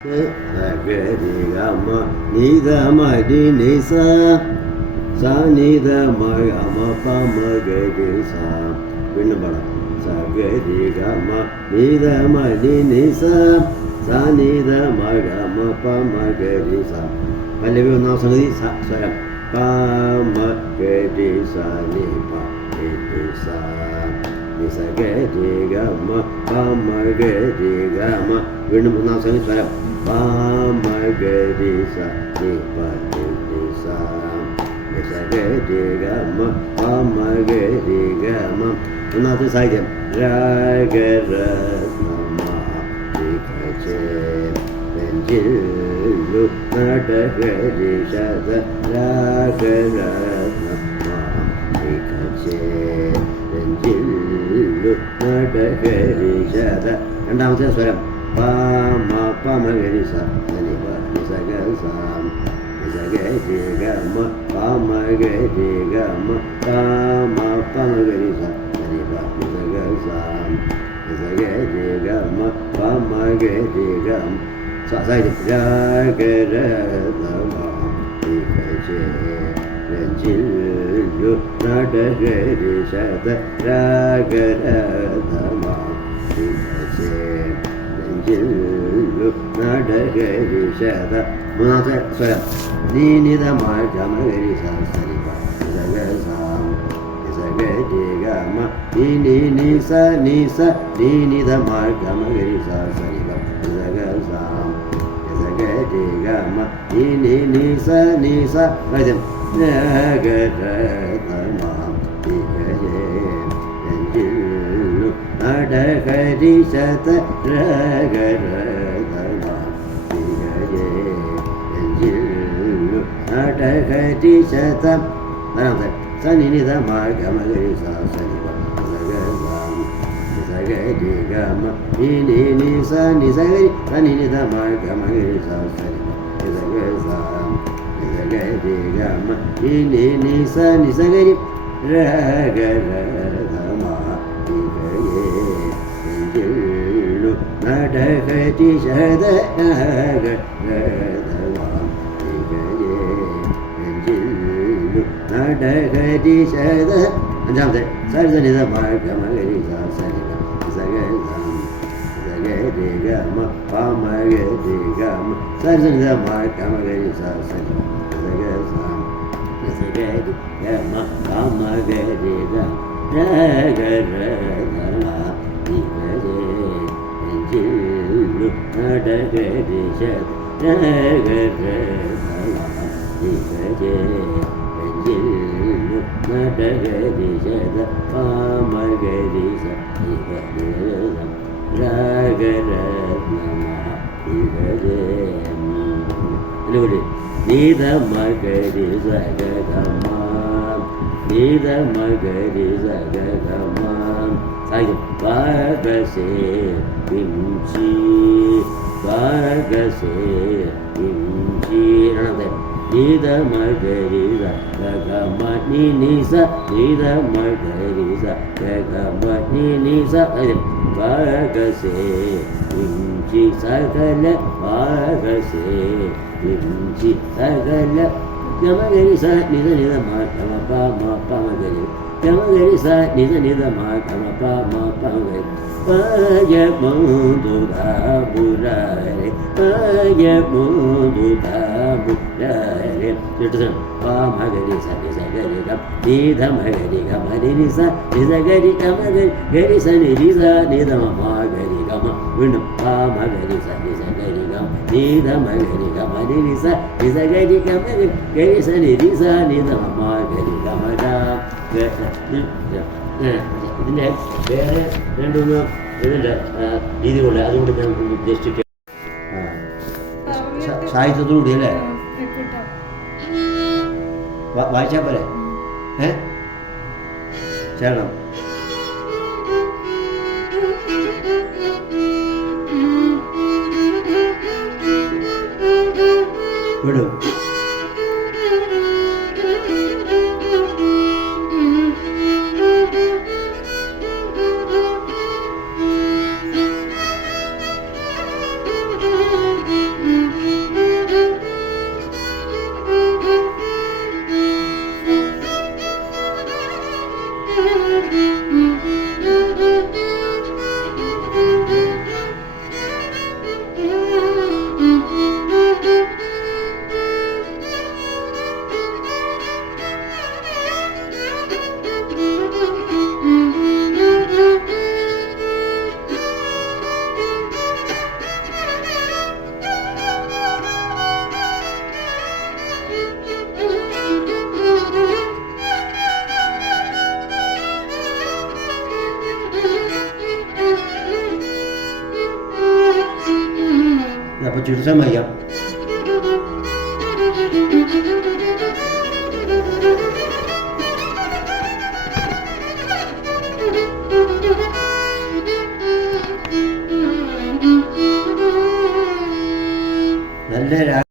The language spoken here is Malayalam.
Gari Gama Nida Madi Nisa Sa Nida Magama Pama Gari Sa Vinabara Sa Gari Gama Nida Madi Nisa Sa Nida Magama Pama Gari Sa Pallavi now Sanadi Swaram Pama Gari Sa Nipa Gari Sa Nisa Gari Gama Pama Gari Gama Vinam now Sanadi Swaram Pama Gari Sa Nipa Gari Sa Nisa Gari Gama Pama Gari Gama Unate Saidam Ragaratnama Dikache Benjilu Nadagari Shada Ragaratnama Dikache Benjilu Nadagari Shada രണ്ടാമത്തെ സ്വരം Pama Pama Gari Sa Nipa Nisa Gari Sa Nisa Gari Gama Pama Gari Gama Pama Pama Gari Sa Nipa Nisa Gari Sa Nisa Gari Gama Pama Gari Gama Sa Saidi Ragaratnama Dikache Benjilu Nadagari Shada Ragaratnama Dikache Nadagari Shada മൂന്നാമത്തെ സ്വരം നീ നിതമായ ഗമഗരി സരിപ നിസഗരി ഗമ നീ നീ നിസ നിസ നീ നിതമായ ഗമഗരി സരിപ നിസഗരി ഗമ നീ നീ നിസ നിസ വൈദ്യം നടഗരി ശത നടഗരി ശതം സനിനിധ മാഗമഗരി സഗരി ഗമ നിനി നിസ നിസഗരി സനിനിധ മാഗമഗരി നിസഗരി ഗമ നിനി നിസ നിസഗരി രഗരധമ നടഗരി ശത നടഗരി ശത അഞ്ചാമത്തെ സരിസനിധ മാഗമഗരി സഗരി ഗമ പാമഗരി ഗമ സരിസനിധ മാഗമഗരി സഗരി ഗമ പാമഗരി ഗമ രഗരധമ നടഗരി ശത നടഗരി ശത പാമഗരി നീതമഗരി സഗമ നീതമഗരി സഗമ ഭാഗസേ വിഞ്ചി ഭാഗസേ വിഞ്ചി നീതമഗരി സഗമ നീ നിസ നീതമഗരി സഗമ നീ നിസ ഭാഗസേ വിഞ്ചി സകല ഭാഗസേ വിഞ്ചി സകല ഗമഗരി സ നിധ നിധ മാഗമ പാമ പാമഗരി ഗമഗരി സ നിധ നിധ മാഗമ പാമ പാമഗരി പയമുദുധാബുരാരെ പയമുദുധാബുരാരെ പാമഗരി സ നിസഗരി ഗം നിധമഗരി ഗമരി നിസ നിസഗരി ഗമഗരി ഗരി സ നിരിസ നിധമ മാഗരി ഗമ വീണ്ടും പാമഗരി സ നിസഗരി ഗം നിധമഗരി ഗമരി നിസ നിസഗരി ഗമഗരി ഗരി സ നിരിസ നിധമ മാഗരി ഗമര ഇതിൻ്റെ വേറെ രണ്ടൊന്ന് ഇതിൻ്റെ രീതികളുണ്ട് അതുകൊണ്ട് ഞാൻ ഉദ്ദേശിച്ചിട്ട് സാഹിത്യത്തോടുകൂടി അല്ലേ വായിച്ചാൽ പോലെ ചേരണം വിടും ചിട്ടമയ്യം. നല്ല